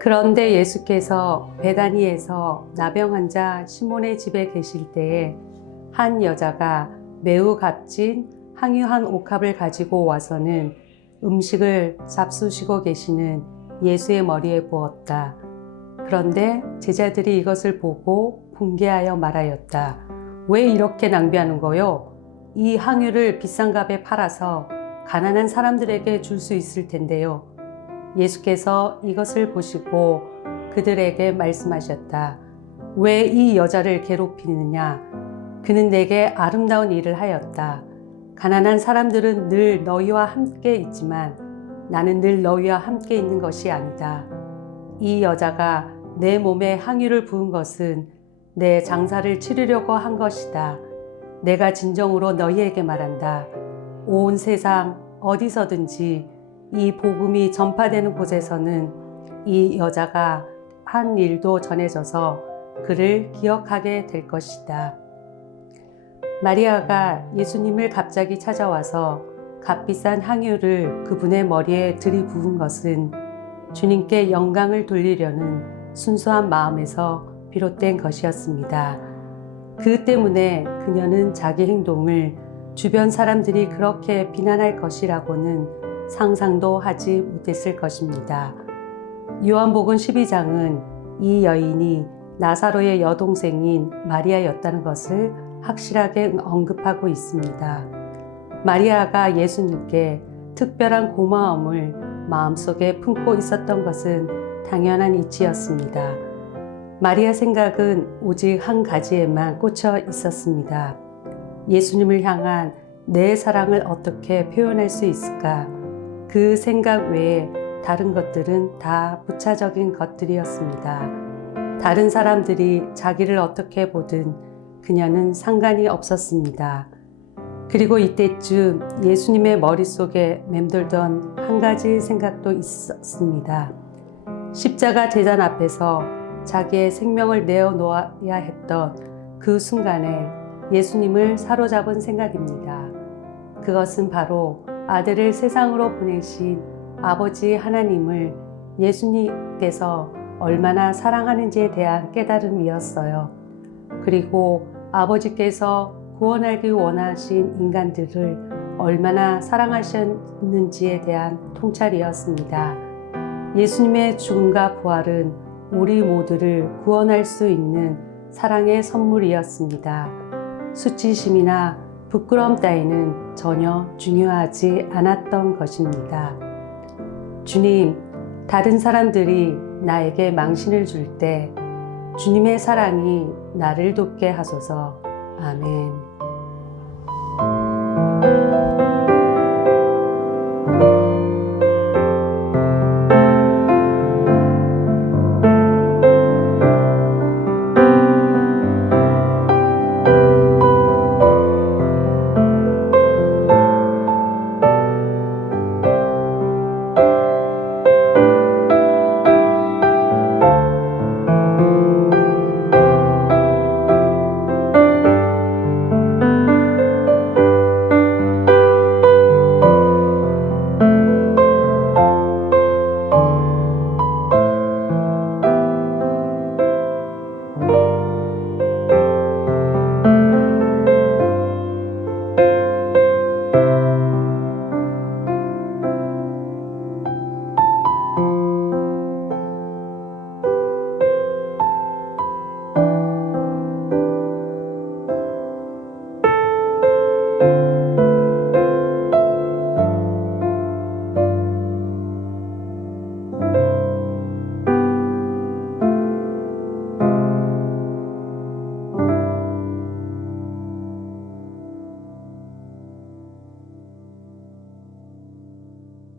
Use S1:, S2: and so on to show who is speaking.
S1: 그런데 예수께서 베다니에서 나병 환자 시몬의 집에 계실 때에 한 여자가 매우 값진 항유한 옥합을 가지고 와서는 음식을 잡수시고 계시는 예수의 머리에 부었다. 그런데 제자들이 이것을 보고 분개하여 말하였다. 왜 이렇게 낭비하는 거요? 이 항유를 비싼 값에 팔아서 가난한 사람들에게 줄 수 있을 텐데요. 예수께서 이것을 보시고 그들에게 말씀하셨다. 왜 이 여자를 괴롭히느냐? 그는 내게 아름다운 일을 하였다. 가난한 사람들은 늘 너희와 함께 있지만 나는 늘 너희와 함께 있는 것이 아니다. 이 여자가 내 몸에 항유를 부은 것은 내 장사를 치르려고 한 것이다. 내가 진정으로 너희에게 말한다. 온 세상 어디서든지 이 복음이 전파되는 곳에서는 이 여자가 한 일도 전해져서 그를 기억하게 될 것이다. 마리아가 예수님을 갑자기 찾아와서 값비싼 항유를 그분의 머리에 들이부은 것은 주님께 영광을 돌리려는 순수한 마음에서 비롯된 것이었습니다. 그 때문에 그녀는 자기 행동을 주변 사람들이 그렇게 비난할 것이라고는 상상도 하지 못했을 것입니다. 요한복음 12장은 이 여인이 나사로의 여동생인 마리아였다는 것을 확실하게 언급하고 있습니다. 마리아가 예수님께 특별한 고마움을 마음속에 품고 있었던 것은 당연한 이치였습니다. 마리아 생각은 오직 한 가지에만 꽂혀 있었습니다. 예수님을 향한 내 사랑을 어떻게 표현할 수 있을까? 그 생각 외에 다른 것들은 다 부차적인 것들이었습니다. 다른 사람들이 자기를 어떻게 보든 그녀는 상관이 없었습니다. 그리고 이때쯤 예수님의 머릿속에 맴돌던 한 가지 생각도 있었습니다. 십자가 재단 앞에서 자기의 생명을 내어놓아야 했던 그 순간에 예수님을 사로잡은 생각입니다. 그것은 바로 아들을 세상으로 보내신 아버지 하나님을 예수님께서 얼마나 사랑하는지에 대한 깨달음이었어요. 그리고 아버지께서 구원하기 원하신 인간들을 얼마나 사랑하셨는지에 대한 통찰이었습니다. 예수님의 죽음과 부활은 우리 모두를 구원할 수 있는 사랑의 선물이었습니다. 수치심이나 부끄러움 따위는 전혀 중요하지 않았던 것입니다. 주님, 다른 사람들이 나에게 망신을 줄 때 주님의 사랑이 나를 돕게 하소서. 아멘.